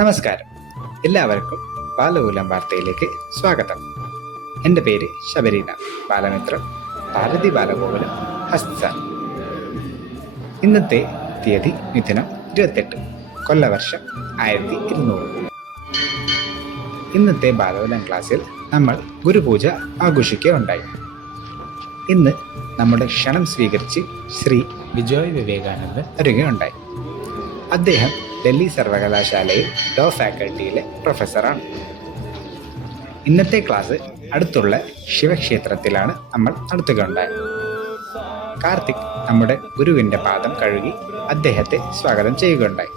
നമസ്കാരം. എല്ലാവർക്കും ബാലകൂലം വാർത്തയിലേക്ക് സ്വാഗതം. എന്റെ പേര് ശബരീന ബാലമിത്രം ഭാരതി ബാലഗോകുലം ഹസ്ത ഇന്നത്തെ തീയതി മിഥുനം ഇരുപത്തെട്ട് കൊല്ലവർഷം ആയിരത്തി ഇരുന്നൂറ്. ഇന്നത്തെ ബാലകുലം ക്ലാസ്സിൽ നമ്മൾ ഗുരുപൂജ ആഘോഷിക്കുകയുണ്ടായി. ഇന്ന് നമ്മുടെ ക്ഷണം സ്വീകരിച്ച് ശ്രീ വിജയ് വിവേകാനന്ദൻ വരികയുണ്ടായി. അദ്ദേഹം ഡൽഹി സർവകലാശാലയിൽ ലോ ഫാക്കൽറ്റിയിലെ പ്രൊഫസറാണ്. ഇന്നത്തെ ക്ലാസ് അടുത്തുള്ള ശിവക്ഷേത്രത്തിലാണ് നമ്മൾ നടത്തുകയുണ്ടായത്. കാർത്തിക് നമ്മുടെ ഗുരുവിന്റെ പാദം കഴുകി അദ്ദേഹത്തെ സ്വാഗതം ചെയ്യുകയുണ്ടായി.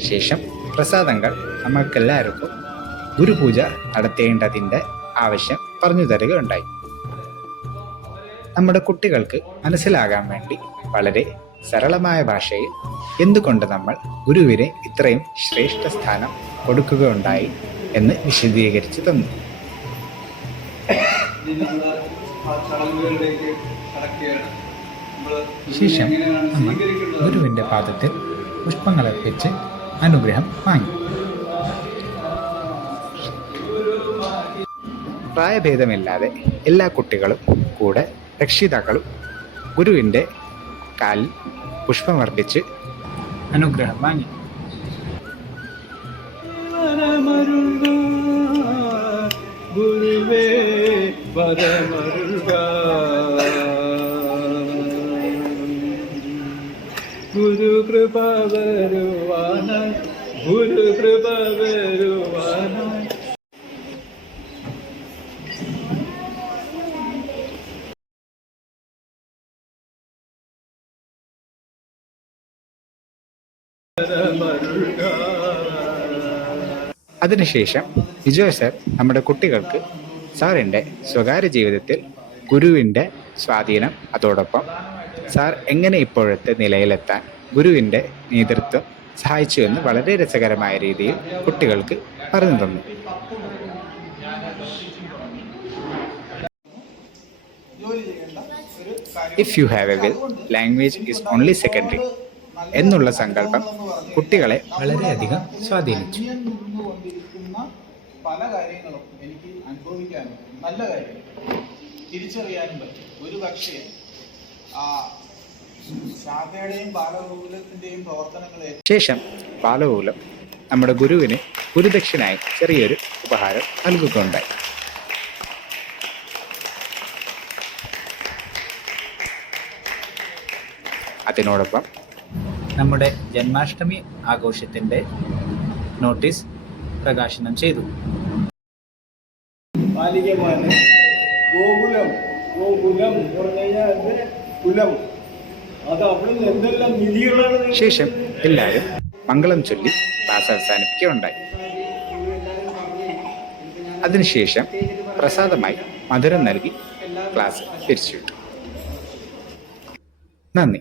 ശേഷം പ്രസാദങ്ങൾ നമ്മൾക്കെല്ലാവർക്കും ഗുരുപൂജ നടത്തേണ്ടതിന്റെ ആവശ്യം പറഞ്ഞു തരികയുണ്ടായി. നമ്മുടെ കുട്ടികൾക്ക് മനസ്സിലാകാൻ വേണ്ടി വളരെ സരളമായ ഭാഷയിൽ എന്തുകൊണ്ട് നമ്മൾ ഗുരുവിനെ ഇത്രയും ശ്രേഷ്ഠ സ്ഥാനം കൊടുക്കുകയുണ്ടായി എന്ന് വിശദീകരിച്ചു തന്നു. ശേഷം നമ്മൾ ഗുരുവിന്റെ പാദത്തിൽ പുഷ്പങ്ങൾ അർപ്പിച്ച് അനുഗ്രഹം വാങ്ങി. പ്രായഭേദമില്ലാതെ എല്ലാ കുട്ടികളും കൂടെ രക്ഷിതാക്കളും ഗുരുവിന്റെ കാലിൽ പുഷ്പമർപ്പിച്ച് അനുഗ്രഹം വാങ്ങി ഗുരുവേ വരമരുക ഗുരു കൃപ വരുവാന ഗുരു കൃപ വരുവാന അതിനുശേഷം വിജയ് സർ നമ്മുടെ കുട്ടികൾക്ക് സാറിന്റെ സ്വകാര്യ ജീവിതത്തിൽ ഗുരുവിന്റെ സ്വാധീനം അതോടൊപ്പം സാർ എങ്ങനെ ഇപ്പോഴത്തെ നിലയിലെത്താൻ ഗുരുവിന്റെ നേതൃത്വം സഹായിച്ചു എന്ന് വളരെ രസകരമായ രീതിയിൽ കുട്ടികൾക്ക് പറഞ്ഞു തന്നു. If you have a will language is only secondary എന്നുള്ള സങ്കല്പം കുട്ടികളെ വളരെയധികം സ്വാധീനിച്ചു. പല കാര്യങ്ങളും എനിക്ക് അനുഭവിക്കാനും നല്ല കാര്യം. തിരിച്ചറിയാനും പറ്റും. ഒരു പക്ഷേ ആ ശാഖയുടെയും ബാലഗോകുലത്തിന്റെയും പ്രവർത്തനങ്ങളെ ശേഷം ബാലകൂലം നമ്മുടെ ഗുരുവിന് ഗുരുദക്ഷിണായി ചെറിയൊരു ഉപഹാരം നൽകുകയുണ്ടായി. അതിനോടൊപ്പം നമ്മുടെ ജന്മാഷ്ടമി ആഘോഷത്തിന്റെ നോട്ടീസ് പ്രകാശനം ചെയ്തു. ഗോകുലം ഗോകുലം എന്ന് പറഞ്ഞു കഴിഞ്ഞാൽ എന്തിന് കുലം. അത് അവിടെ നിന്ന് എന്തെല്ലാം നിധികളാണ് ശേഷം എല്ലാവരും മംഗളം ചൊല്ലി ക്ലാസ് അവസാനിപ്പിക്കുകയുണ്ടായി. അതിനുശേഷം പ്രസാദമായി മധുരം നൽകി ക്ലാസ് തിരിച്ചു നന്ദി.